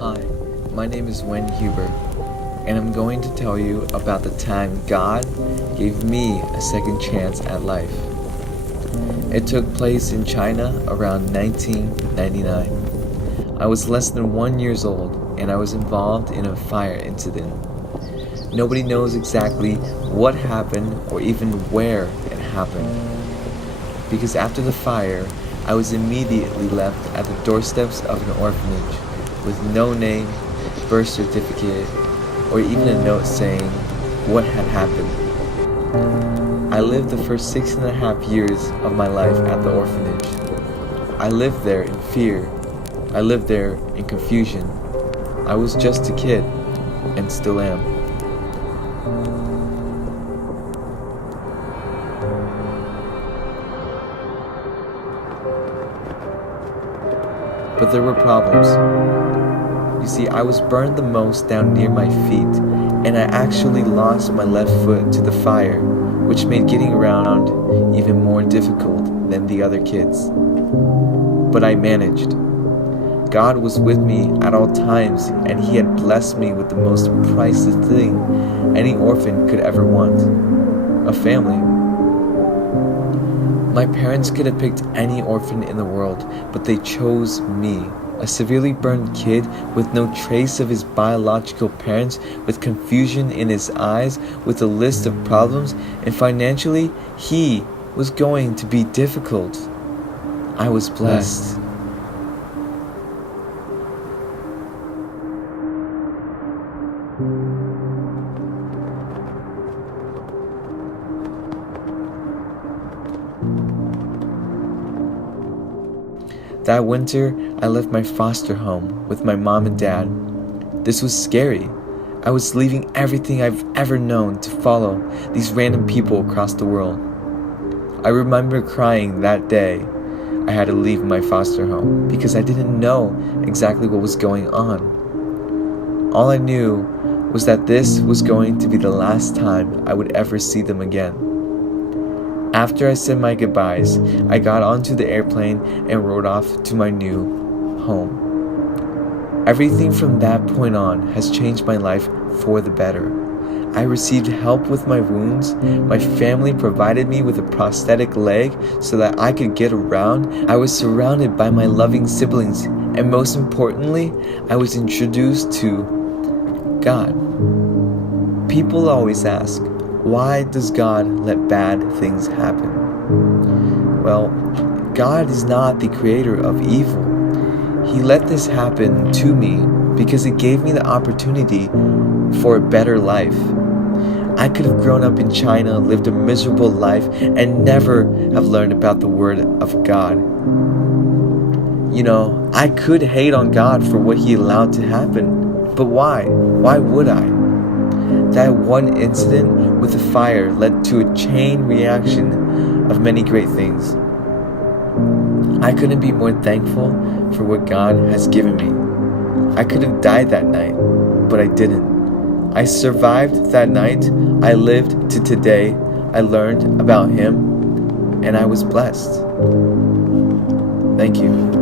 Hi, my name is Wen Huber, and I'm going to tell you about the time God gave me a second chance at life. It took place in China around 1999. I was less than 1 year old, and I was involved in a fire incident. Nobody knows exactly what happened or even where it happened. Because after the fire, I was immediately left at the doorsteps of an orphanage with no name, birth certificate, or even a note saying what had happened. I lived the first 6.5 years of my life at the orphanage. I lived there in fear. I lived there in confusion. I was just a kid, and still am. But there were problems. You see, I was burned the most down near my feet, and I actually lost my left foot to the fire, which made getting around even more difficult than the other kids. But I managed. God was with me at all times, and He had blessed me with the most priceless thing any orphan could ever want: a family. My parents could have picked any orphan in the world, but they chose me, a severely burned kid with no trace of his biological parents, with confusion in his eyes, with a list of problems, and financially, he was going to be difficult. I was blessed. That winter, I left my foster home with my mom and dad. This was scary. I was leaving everything I've ever known to follow these random people across the world. I remember crying that day I had to leave my foster home because I didn't know exactly what was going on. All I knew was that this was going to be the last time I would ever see them again. After I said my goodbyes, I got onto the airplane and rode off to my new home. Everything from that point on has changed my life for the better. I received help with my wounds. My family provided me with a prosthetic leg so that I could get around. I was surrounded by my loving siblings, and most importantly, I was introduced to God. People always ask, why does God let bad things happen? Well, God is not the creator of evil. He let this happen to me because it gave me the opportunity for a better life. I could have grown up in China, lived a miserable life, and never have learned about the Word of God. You know, I could hate on God for what He allowed to happen, but why? Why would I? That one incident with the fire led to a chain reaction of many great things. I couldn't be more thankful for what God has given me. I could have died that night, but I didn't. I survived that night. I lived to today. I learned about Him, and I was blessed. Thank you.